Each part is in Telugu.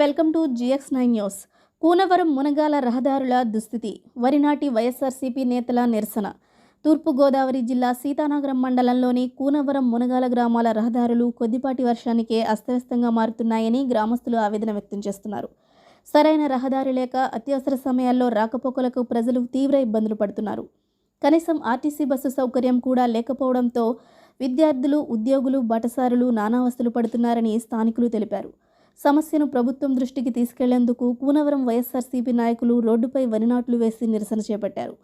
Welcome to GX9 news. Kunavaram Munagala రహదారుల దుస్థితి, వరినాటి వైఎస్ఆర్సీపీ నేతల నిరసన. తూర్పుగోదావరి జిల్లా సీతానగరం మండలంలోని కూనవరం మునగాల గ్రామాల రహదారులు కొద్దిపాటి వర్షానికే అస్తవ్యస్తంగా మారుతున్నాయని గ్రామస్తులు ఆవేదన వ్యక్తం చేస్తున్నారు. సరైన రహదారి లేక అత్యవసర సమయాల్లో రాకపోకలకు ప్రజలు తీవ్ర ఇబ్బందులు పడుతున్నారు. కనీసం ఆర్టీసీ బస్సు సౌకర్యం కూడా లేకపోవడంతో విద్యార్థులు, ఉద్యోగులు, బాటసారులు నానావస్థలు పడుతున్నారని స్థానికులు తెలిపారు. సమస్యను ప్రభుత్వం దృష్టికి తీసుకెళ్లేందుకు కూనవరం వైఎస్ఆర్సీపీ నాయకులు రోడ్డుపై వరినాట్లు వేసి నిరసన చేపట్టారు.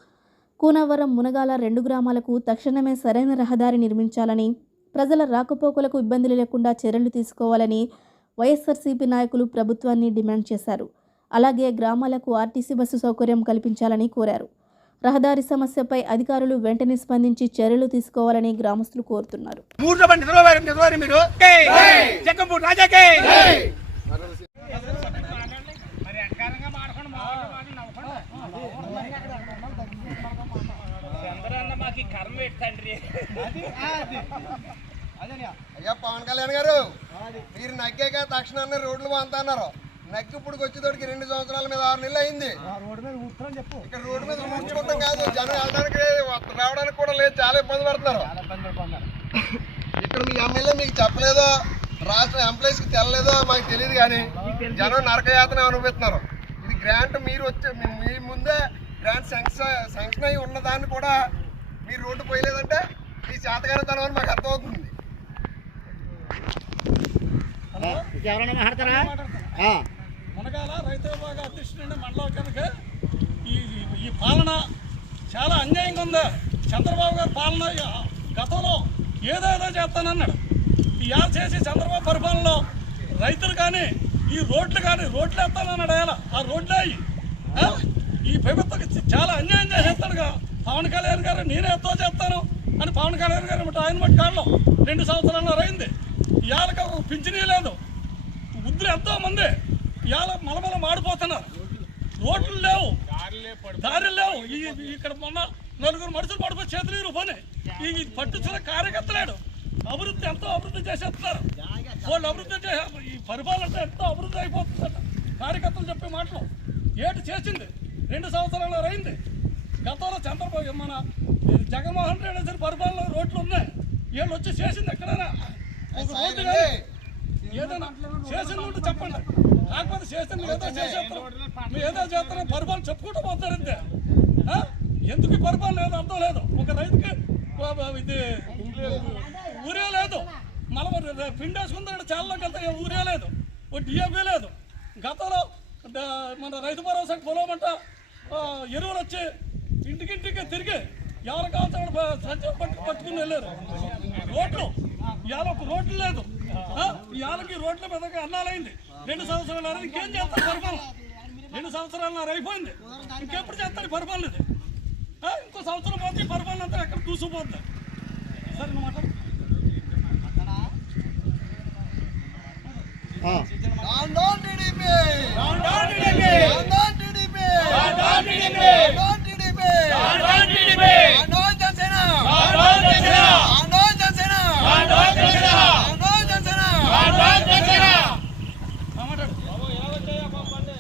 కూనవరం మునగాల 2 గ్రామాలకు తక్షణమే సరైన రహదారి నిర్మించాలని, ప్రజల రాకపోకలకు ఇబ్బందులు లేకుండా చర్యలు తీసుకోవాలని వైఎస్ఆర్సీపీ నాయకులు ప్రభుత్వాన్ని డిమాండ్ చేశారు. అలాగే గ్రామాలకు ఆర్టీసీ బస్సు సౌకర్యం కల్పించాలని కోరారు. రహదారి సమస్యపై అధికారులు వెంటనే స్పందించి చర్యలు తీసుకోవాలని గ్రామస్తులు కోరుతున్నారు. అయ్యా పవన్ కళ్యాణ్ గారు, మీరు నగ్గాక తక్షణాన్ని రోడ్లు బాగుతున్నారు. నగ్గి ఇప్పుడు వచ్చేతోడికి 2 సంవత్సరాల మీద 6 నెలలు అయింది. ఇక్కడ రోడ్డు మీద ఊడ్చుకోవడం కాదు, జనం వెళ్ళడానికి రావడానికి కూడా లేదు, చాలా ఇబ్బంది పడుతున్నారు. ఇక్కడ మీ ఎమ్మెల్యే మీకు చెప్పలేదో, రాష్ట్ర ఎంప్లాయీస్కి తెల్లలేదో మాకు తెలియదు, కానీ జనం నరకయాతన అనుభవిస్తున్నారు. ఇది గ్రాంట్ మీరు మీ ముందే గ్రాంట్ శాంక్షన్ అయి ఉన్నదాన్ని కూడా మీరు రోడ్డు పోయలేదంటే మీ చేతగానితనం అని మాకు అర్థమవుతుంది. మునగాల రైతు విభాగ అధ్యక్షుడు మండలం కనుక ఈ పాలన చాలా అన్యాయంగా ఉంది. చంద్రబాబు గారి పాలన గతంలో ఏదేదో చేస్తానన్నాడు. ఇవాళ చేసి చంద్రబాబు పరిపాలనలో రైతులు కానీ ఈ రోడ్లు వేస్తానన్నాడు. ఆయన ఆ రోడ్లు అయ్యి ఈ ప్రభుత్వం చాలా అన్యాయం చేసేస్తాడుగా. పవన్ కళ్యాణ్ గారు నేనే ఎంతో చేస్తాను అని పవన్ కళ్యాణ్ గారు ఆయన మట్టి కాళ్ళు 2 సంవత్సరాలు అయింది. ఇవాళకి ఒక పింఛనీ లేదు. వృద్ధులు ఎంతో మంది ఇవాళ మలమల మాడిపోతున్నారు. రోడ్లు లేవు, దారులు లేవు. ఇక్కడ మొన్న 4 మనుషులు పడిపోయి చేతులు ఇరుపోయి ఈ పట్టించిన కార్యకర్తలేడు. అభివృద్ధి ఎంతో అభివృద్ధి చేసేస్తున్నారు. వాళ్ళు అభివృద్ధి ఈ పరిపాలన ఎంతో అభివృద్ధి అయిపోతుందట కార్యకర్తలు చెప్పే మాటలు. ఏటి చేసింది 2 సంవత్సరాలు అయింది. గతంలో చంద్రబాబు మన జగన్మోహన్ రెడ్డి గారి పరిపాలన రోడ్లు ఉన్నాయి. వీళ్ళు వచ్చి చేసింది ఎక్కడైనా ఒక రోడ్డు కానీ ఏదైనా చేసింది చెప్పండి. కాకపోతే చేసింది ఏదో చేసేస్తారు, మీరు ఏదో చేస్తారో పరిపాలన చెప్పుకుంటూ పోతారు అంతే. ఎందుకు పరిపాలన లేదు అర్థం లేదు. ఒక రైతుకి ఇది ఊరే లేదు, మళ్ళీ పిండేసుకుందాడు చాలాకి వెళ్తే ఊరే లేదు, ఓ డిఏపీ లేదు. గతంలో మన రైతు భరోసాకి పొలమంట ఎరువులు వచ్చి ఇంటికింటికి తిరిగి ఎవరు కావాల్సిన సంచయం పట్టుకుని వెళ్ళారు. రోడ్లు ఇవాళ ఒక రోడ్లు లేదు. ఇవాళకి రోడ్ల మీదకి అన్నాలైంది. 2 సంవత్సరాలు ఇంకేం చేస్తారు పరిపాలన? 2 సంవత్సరాలు అయిపోయింది. ఇంకెప్పుడు చేస్తారు పరిపాలన? ఇది ఇంకో సంవత్సరం పోతే పరిపాలన అంతా ఎక్కడ దూసుకుపోద్ది. సరే నువ్వు మాట్లాడు.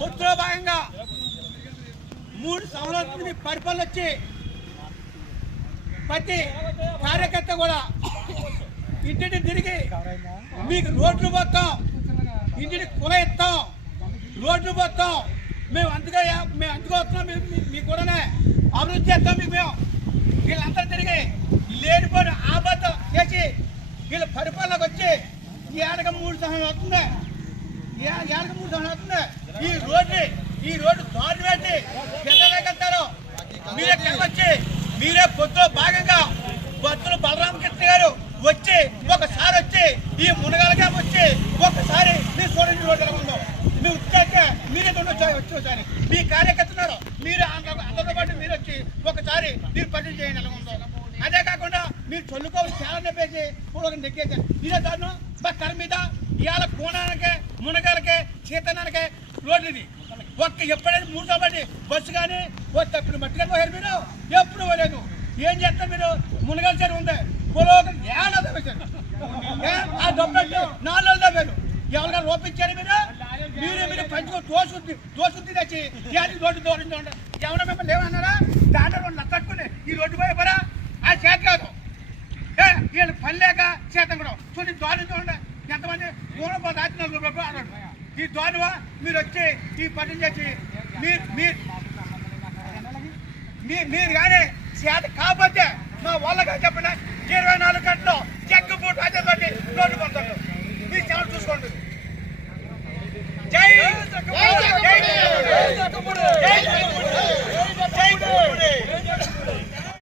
పొత్తులో భాగంగా 3 సంవత్సరాల పరిపాలన వచ్చి ప్రతి కార్యకర్త కూడా ఇంటిని తిరిగి మీకు రోడ్లు పోతాం, ఇంటిని కుల ఇస్తాం, రోడ్లు పోతాం, మేము అందుకు వస్తున్నాం, మీకు కూడా అభివృద్ధి చేస్తాం. మీకు మేము వీళ్ళంతా తిరిగి లేనిపోయిన ఆబద్ధం చేసి వీళ్ళ పరిపాలనకు వచ్చి ఈ ఏడక 3 సంవత్సరాలు అవుతుంది. ఈ రోడ్డు దారి పెట్టి పిల్లలకెళ్తారు. మీరే వచ్చి మీరే పొద్దులో భాగంగా భక్తులు బలరామకృష్ణ గారు వచ్చి ఒకసారి వచ్చి ఈ మునగాలకే వచ్చి ఒకసారి మీరు చూడండి రోడ్డు ఎలా ఉందో. మీరు వచ్చాక మీరే వచ్చి ఒకసారి మీ కార్యకర్తన్నారు, మీరు అందరితో పాటు మీరు వచ్చి ఒకసారి మీరు పని చేయండి ఎలా ఉందో. అదే కాకుండా మీరు చల్లుకోవాలి చాలా నెప్పేసి కూడా నెక్కేసారు. ఇదే దారుణం కర మీద ఇవాళ కోణానికే మునగాలకే చీతనానికే రోడ్లు ఇది. ఎప్పుడైతే 3 సంవత్సరాలు బస్సు కానీ ఇప్పుడు మట్టిగా పోయారు మీరు, ఎప్పుడు పోలేదు. ఏం చేస్తారు మీరు? మునగాల చెరువు ఉంది, పొలం ఏడాది ఆ డబ్బు 4 నెలలు ఎవరిగా రూపించారు మీరు? మీరు పంచుకో దోసుకుంది తెచ్చి ఇవన్నీ రోడ్డు దూరం చూడండి. ఎవరో మిమ్మల్ని ఏమన్నారా? దాంట్లో తట్టుకుని ఈ రోడ్డు పోయి పరా అది చేత కాదు. వీళ్ళు పని లేక చేతం కూడా చూడండి. దోరం చూడండి ఎంతమంది దూరం పోతే 4 రూపాయలు అన్నాడు. ఈ దోరువా మీరు వచ్చి ఈ పని చేసి మీరు కానీ చేత కాకపోతే మా వాళ్ళగా చెప్పండి 24 గంటలు చెక్ బూట్ అదే రోడ్డు పోతాడు. మీరు చాలా చూసుకోండి.